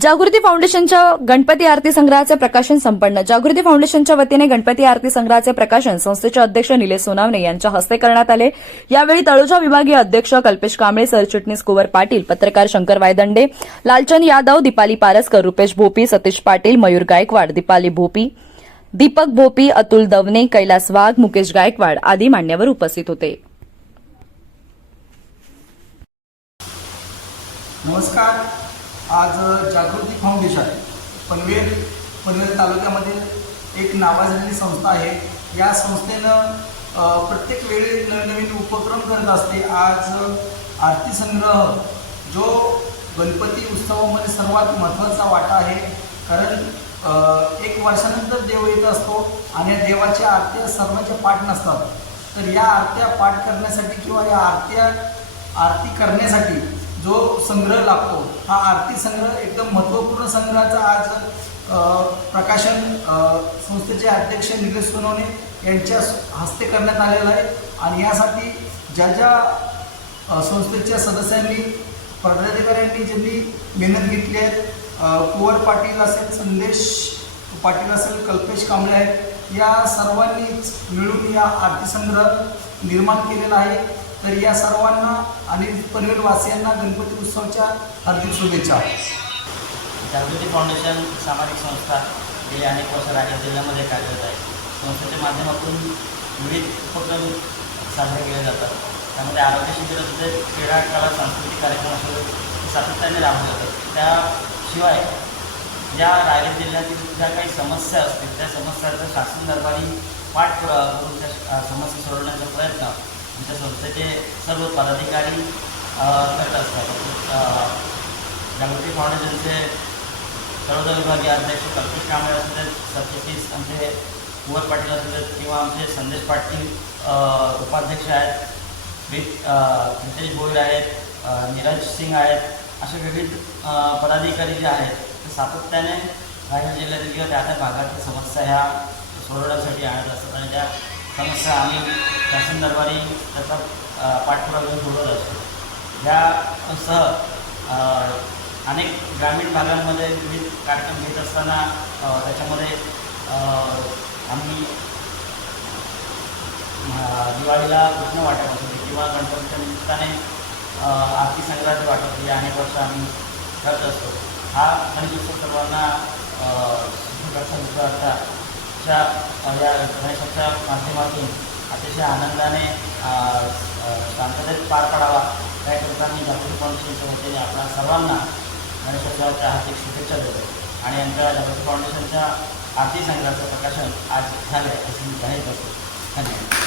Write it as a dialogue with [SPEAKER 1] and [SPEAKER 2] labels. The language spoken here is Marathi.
[SPEAKER 1] जागृती फाउंडेशनच्या गणपती आरती संग्रहाचे प्रकाशन संपन्न. जागृती फाउंडेशनच्या वतीने गणपती आरती संग्रहाचे प्रकाशन संस्थेचे अध्यक्ष निलेश सोनावणे यांच्या हस्ते करण्यात आले. यावेळी तळोजा विभागीय अध्यक्ष कल्पेश कांबळे सरचिटणीस कुवर पाटील पत्रकार शंकर वायदंडे लालचंद यादव दीपाली पारसकर रुपेश भोपी सतीश पाटील मयूर गायकवाड दीपाली भोपी दीपक भोपी अतुल दवने कैलास वाघ मुकेश गायकवाड आदी मान्यवर उपस्थित होते.
[SPEAKER 2] नमस्कार. आज जागृती फाउंडेशन पनवेल पनवेल तालुक्यामध्ये एक नावाजलेली संस्था आहे. या संस्थेनं प्रत्येक वेळी नवनवीन उपक्रम करत असते. आज आरती संग्रह जो गणपती उत्सवामध्ये सर्वात महत्त्वाचा वाटा आहे. कारण एक वर्षानंतर देव येत असतो आणि या देवाच्या आरत्या सर्वांच्या पाठ नसतात. तर या आरत्या पाठ करण्यासाठी किंवा या आरत्या आरती करण्यासाठी जो संग्रह लागतो हा आरती संग्रह एकदम महत्त्वपूर्ण संग्रहाचा आज प्रकाशन संस्थेचे अध्यक्ष निलेश सोनवणे यांच्या हस्ते करण्यात आलेलं आहे. आणि यासाठी ज्या ज्या संस्थेच्या सदस्यांनी पदाधिकाऱ्यांनी ज्यांनी मेहनत घेतली आहे कुवर पाटील असेल संदेश पाटील असेल कल्पेश कांबळे आहेत या सर्वांनीच मिळून या आरतीसंग्रह निर्माण केलेला आहे. तर या सर्वांना आणि पनवेलवासियांना गणपती उत्सवाच्या हार्दिक शुभेच्छा.
[SPEAKER 3] जागृती फाउंडेशन सामाजिक संस्था गेली अनेक वर्ष रायगड जिल्ह्यामध्ये कार्यरत आहे. संस्थेच्या माध्यमातून विविध उपक्रम साजरे केले जातात. त्यामध्ये आरोग्य शिबिर असू क्रीडा कला सांस्कृतिक कार्यक्रम असू सातत्याने राबवले जातात. त्याशिवाय ज्या रायगड जिल्ह्यातील ज्या काही समस्या असतील त्या समस्याचा शासन दरबारी पाठ करून त्या समस्या सोडवण्याचा प्रयत्न आमच्या संस्थेचे सर्व पदाधिकारी करत असतात. जागृती फाउंडेशनचे तळोदा विभागीय अध्यक्ष कल्पेश कांबळे असू देत सरचिटणीस आमचे कुवर पाटील असू देत किंवा आमचे संदेश पाटील उपाध्यक्ष आहेत नितेश रितेश भोईर आहेत अ, नीरज सिंग आहेत असे विविध पदाधिकारी जे आहेत तर सातत्याने रायगड जिल्ह्यातील किंवा त्या त्या भागातील समस्या ह्या सोडवण्यासाठी आणत असतात आणि त्या समस्या आम्ही शासन दरबारी त्याचा अ, पाठपुरावा घेऊन सोडवत असतो. यासह अनेक ग्रामीण भागांमध्ये विविध कार्यक्रम घेत असताना त्याच्यामध्ये आम्ही दिवाळीला कृष्ण वाटप असतो किंवा गणपतीच्या निमित्ताने आरती संक्रांती वाटप हे अनेक वर्ष आम्ही करत असतो. हा गणेश उत्सव सर्वांना अ, मित्र दुःखाचा च्या या गणेशाच्या माध्यमातून अतिशय आनंदाने शांततेत पार पाडावा. त्याकरिता मी जागृती फाउंडेशनच्या वतीने आपल्या सर्वांना गणेशोत्सवाच्या हार्दिक शुभेच्छा देतो. आणि आमच्या जागृती फाउंडेशनच्या आरती संग्रहाचं प्रकाशन आज झालं आहे असं मी जाहीर करतो. धन्यवाद.